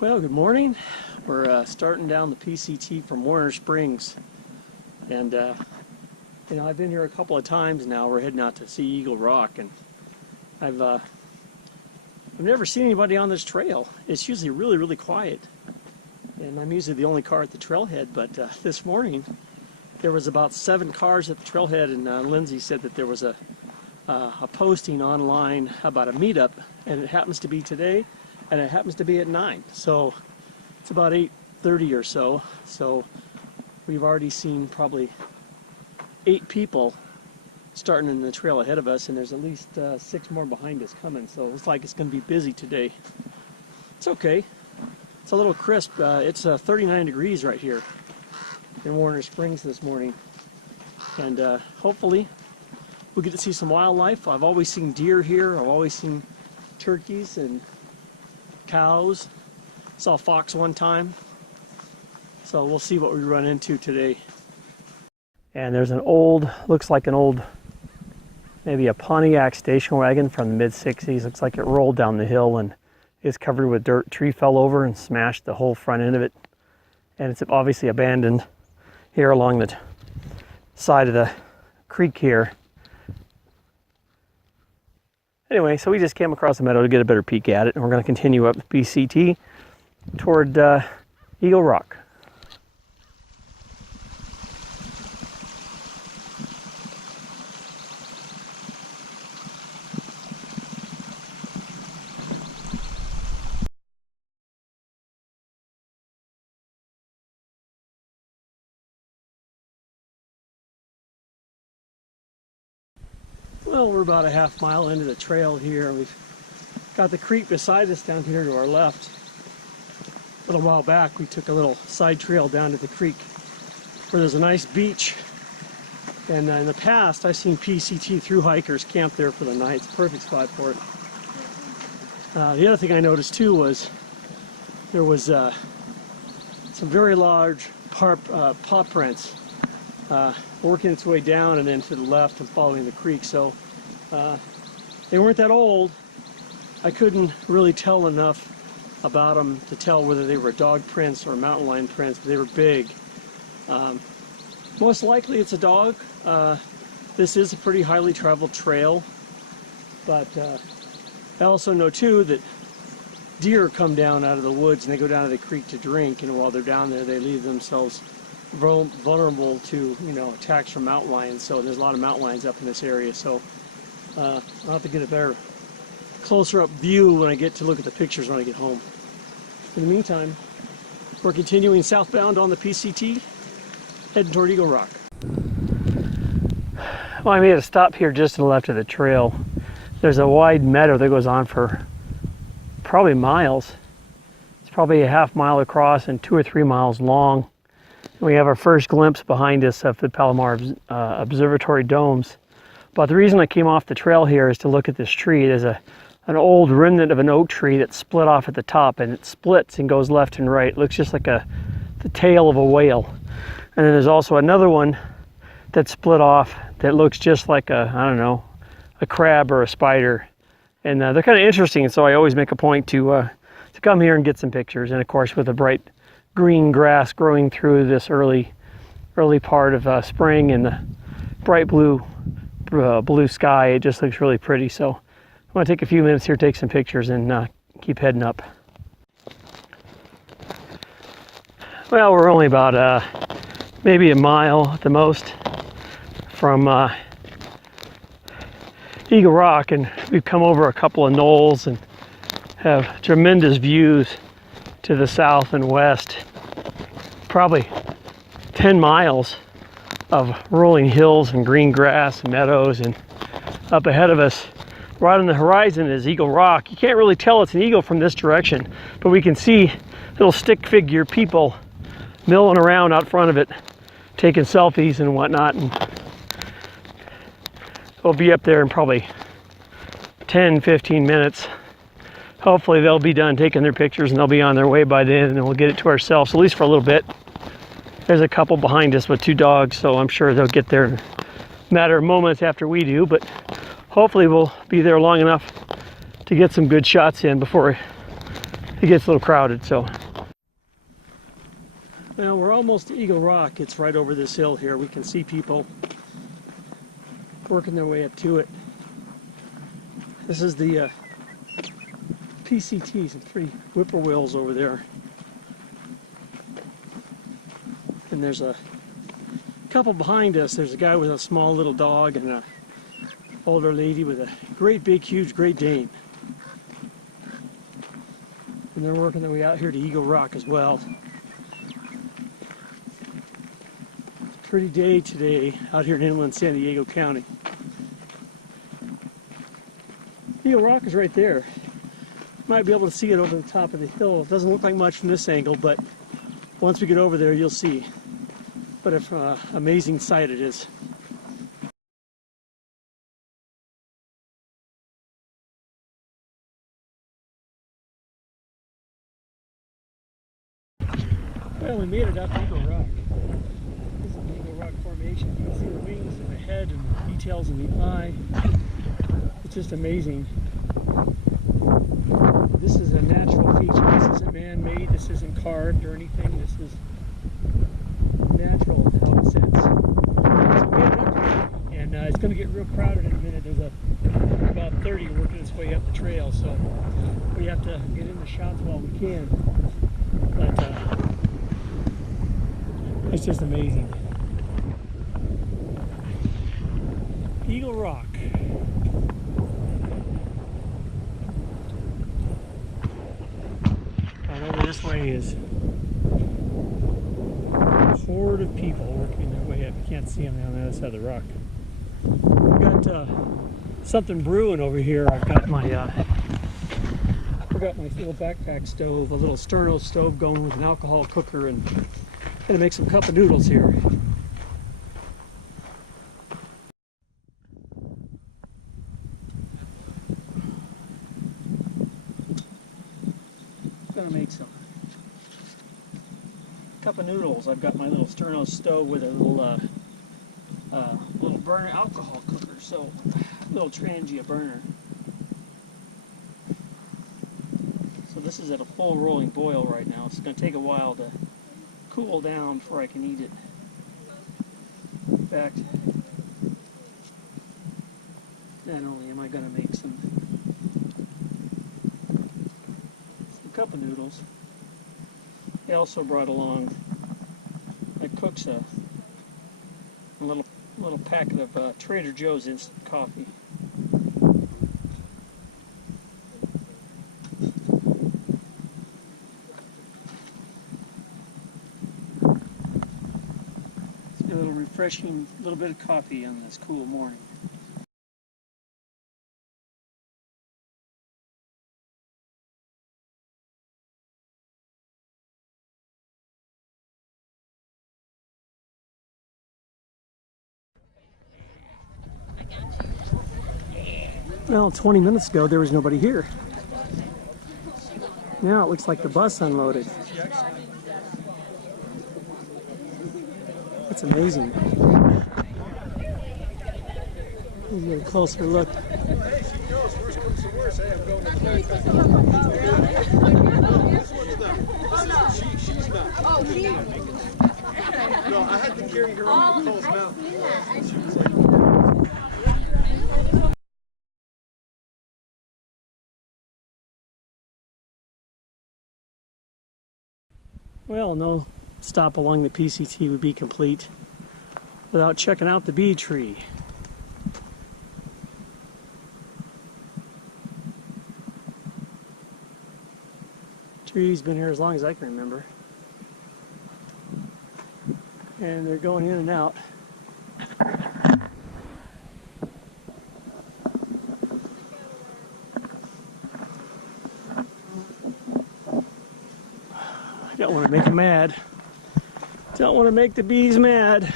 Well, good morning. We're starting down the P.C.T. from Warner Springs, and I've been here a couple of times now. We're heading out to see Eagle Rock, and I've never seen anybody on this trail. It's usually really quiet, and I'm usually the only car at the trailhead. But this morning there was about 7 cars at the trailhead, and Lindsay said that there was a posting online about a meetup, and it happens to be today. And it happens to be at 9, so it's about 8:30 or so. So we've already seen probably 8 people starting in the trail ahead of us, and there's at least 6 more behind us coming. So it looks like it's going to be busy today. It's okay. It's a little crisp. It's 39 degrees right here in Warner Springs this morning, and hopefully we'll get to see some wildlife. I've always seen deer here. I've always seen turkeys and cows. Saw a fox one time, so we'll see what we run into today. And there's an old, looks like an old, maybe a Pontiac station wagon from the mid-60s. Looks like it rolled down the hill and is covered with dirt. Tree fell over and smashed the whole front end of it, and it's obviously abandoned here along the side of the creek here. Anyway, so we just came across the meadow to get a better peek at it, and we're going to continue up the P.C.T. toward Eagle Rock. Well, we're about a half mile into the trail here. We've got the creek beside us down here to our left. A little while back, we took a little side trail down to the creek where there's a nice beach. And in the past, I've seen P.C.T. thru hikers camp there for the night. It's a perfect spot for it. The other thing I noticed too was there was some very large paw prints working its way down and then to the left and following the creek. So they weren't that old. I couldn't really tell enough about them to tell whether they were dog prints or mountain lion prints, but they were big. Most likely it's a dog. This is a pretty highly traveled trail, but I also know too that deer come down out of the woods and they go down to the creek to drink, and while they're down there they leave themselves vulnerable to attacks from mountain lions. So there's a lot of mountain lions up in this area, so I'll have to get a better closer up view when I get to look at the pictures when I get home. In the meantime, we're continuing southbound on the P.C.T. heading toward Eagle Rock. Well, I made a stop here just to the left of the trail. There's a wide meadow that goes on for probably miles. It's probably a half mile across and 2 or 3 miles long. We have our first glimpse behind us of the Palomar Observatory domes. But the reason I came off the trail here is to look at this tree. There's an old remnant of an oak tree that split off at the top, and it splits and goes left and right. It looks just like the tail of a whale. And then there's also another one that split off that looks just like a crab or a spider. And they're kind of interesting, so I always make a point to come here and get some pictures. And of course, with the bright green grass growing through this early part of spring and the bright blue sky, it just looks really pretty. So I want to take a few minutes here, take some pictures, and keep heading up. Well, we're only about maybe a mile at the most from Eagle Rock, and we've come over a couple of knolls and have tremendous views to the south and west. Probably 10 miles of rolling hills and green grass and meadows, and up ahead of us right on the horizon is Eagle Rock. You can't really tell it's an eagle from this direction, but we can see little stick figure people milling around out front of it, taking selfies and whatnot. And we'll be up there in probably 10-15 minutes. Hopefully they'll be done taking their pictures and they'll be on their way by then, and then we'll get it to ourselves, at least for a little bit. There's a couple behind us with 2 dogs, so I'm sure they'll get there in a matter of moments after we do, but hopefully we'll be there long enough to get some good shots in before it it gets a little crowded. So, well, we're almost to Eagle Rock. It's right over this hill here. We can see people working their way up to it. This is the P.C.T, some 3 whippoorwills over there. And there's a couple behind us. There's a guy with a small little dog and a older lady with a great big huge Great Dane. And they're working their way out here to Eagle Rock as well. It's a pretty day today out here in inland San Diego County. Eagle Rock is right there. Might be able to see it over the top of the hill. It doesn't look like much from this angle, but once we get over there, you'll see. What an amazing sight it is. Well, we made it up Eagle Rock. This is the Eagle Rock formation. You can see the wings and the head and the details in the eye. It's just amazing. This is a natural feature. This isn't man-made. This isn't carved or anything. This is natural how it sits. So we have it up here, and it's going to get real crowded in a minute. There's about 30 working its way up the trail, so we have to get in the shots while we can. But it's just amazing. Eagle Rock. And over this way is a horde of people working their way up. You can't see them on the other side of the rock. We've got something brewing over here. I've got my little backpack stove, a little sterno stove going with an alcohol cooker, and gonna make some cup of noodles here. Gonna make some cup of noodles. I've got my little sterno stove with a little burner alcohol cooker, so a little Trangia burner. So this is at a full rolling boil right now. It's going to take a while to cool down before I can eat it. In fact, not only am I going to make some cup of noodles, I also brought along my cook's a little packet of Trader Joe's instant coffee. It's a little refreshing, little bit of coffee on this cool morning. Well, 20 minutes ago there was nobody here. Now it looks like the bus unloaded. That's amazing. We'll get a closer look. She's not. Oh, she? No, I had to carry her on Cole's mouth. Well, no stop along the P.C.T would be complete without checking out the bee tree. Tree's been here as long as I can remember. And they're going in and out. I don't want to make them mad. Don't want to make the bees mad.